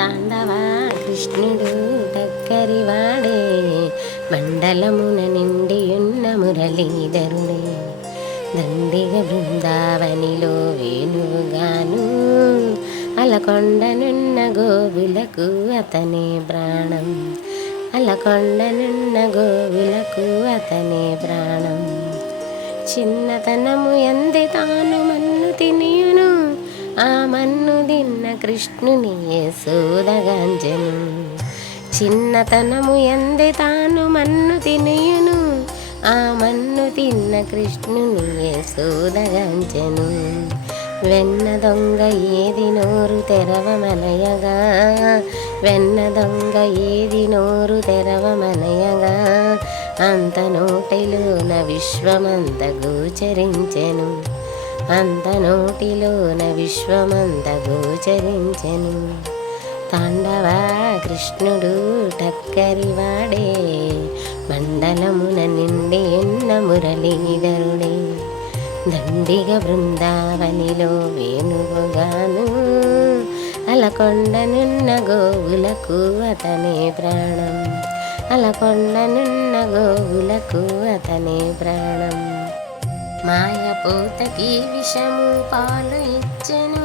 తాండవ కృష్ణుడు టక్కరివాడే, మండలమున నిండియున్న మురళీధరుడే. దండిగ బృందావనిలో వేణువుగాను, అలకొండనున్న గోవులకు అతనే ప్రాణం. అలకొండనున్న గోవులకు అతనే ప్రాణం. చిన్నతనము ఎంది తాను మన్ను తినియును, ఆ మన్ను తిన్న కృష్ణుని యశోదగాంచెను. చిన్నతనము ఎంది తాను మన్ను తినియును, ఆ మన్ను తిన్న కృష్ణుని యశోదగాంచెను. వెన్న దొంగ ఏది నోరు తెరవమనయగా, వెన్న దొంగ ఏది నోరు తెరవమనయగా, అంత నోటిలోన విశ్వమంత గోచరించెను. అంత నోటిలోన విశ్వమంత గోచరించెను. తాండవ కృష్ణుడు టక్కరివాడే, మండలమున నిండి ఉన్న మురళీధరుడే. దండిగ బృందావనిలో వేణువుగాను, అలకొండనున్న గోవులకు అతనే ప్రాణం. అలకొండనున్న గోవులకు అతనే ప్రాణం. మాయపోతకి విషము పాలు ఇచ్చెను,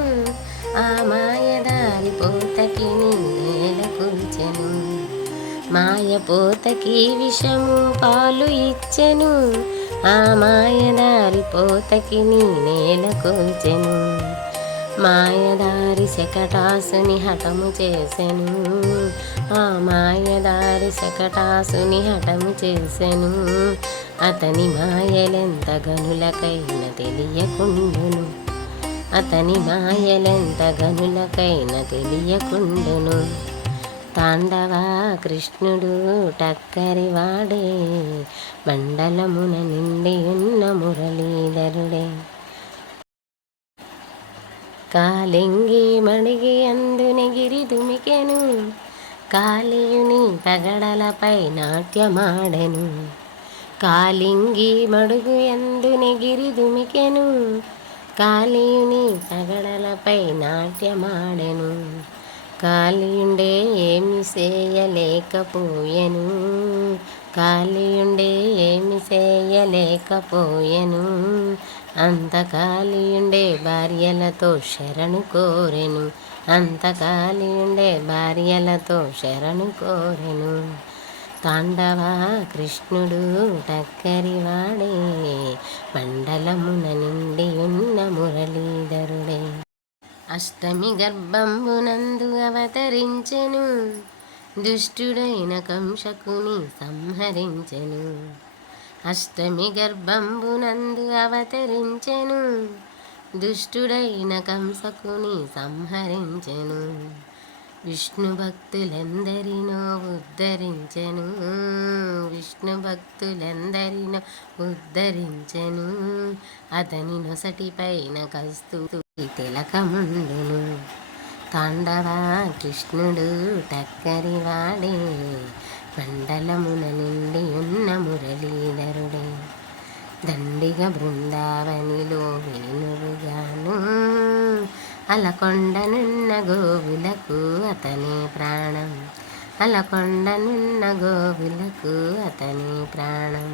ఆ మాయదారి పోతకి నేల కూల్చెను. మాయపోతకి విషము పాలు ఇచ్చెను, ఆ మాయదారి పోతకి నేల కూల్చెను. మాయదారి శకటాసుని హఠము చేసెను, ఆ మాయదారి శకటాసుని హఠము చేసెను. అతని మాయలెంత గనులకైన తెలియకుండును, అతని మాయలెంత గనులకైన తెలియకుండును. తాండవ కృష్ణుడు టక్కరివాడే, మండలమున నిండి ఉన్న మురళీధరుడే. కాలింగి మడిగి అందునెగిరి దుమికెను, కాళియుని పగడలపై నాట్యమాడెను. కాలింగి మడుగు ఎందునెగిరి దుమికెను, కాళియుని పగడలపై నాట్యమాడెను. కాళియుండే ఏమి చేయలేకపోయెను, కాళియుండే ఏమి చేయలేకపోయెను. అంత కాళియుండే భార్యలతో శరణు కోరెను, అంత కాళియుండే భార్యలతో శరణు కోరెను. తాండవ కృష్ణుడు టక్కరివాడే, మండలమున నిండి ఉన్న మురళీధరుడే. అష్టమి గర్భంబునందు అవతరించెను, దుష్టుడైన కంసకుని సంహరించెను. అష్టమి గర్భంబునందు అవతరించెను, దుష్టుడైన కంసకుని సంహరించెను. విష్ణు భక్తులెందరినో ఉద్ధరించెను, విష్ణు భక్తులెందరినో ఉద్ధరించెను. అతని నొసటిపైన కస్తూరి తిలకముండును. తాండవ కృష్ణుడు టక్కరివాడే, మండలమున నిండి ఉన్న మురళీధరుడే. దండిగ బృందావనిలో వేణువుగాను, అలకొండనున్న గోవులకు అతనే ప్రాణం. అలకొండనున్న గోవులకు అతనే ప్రాణం.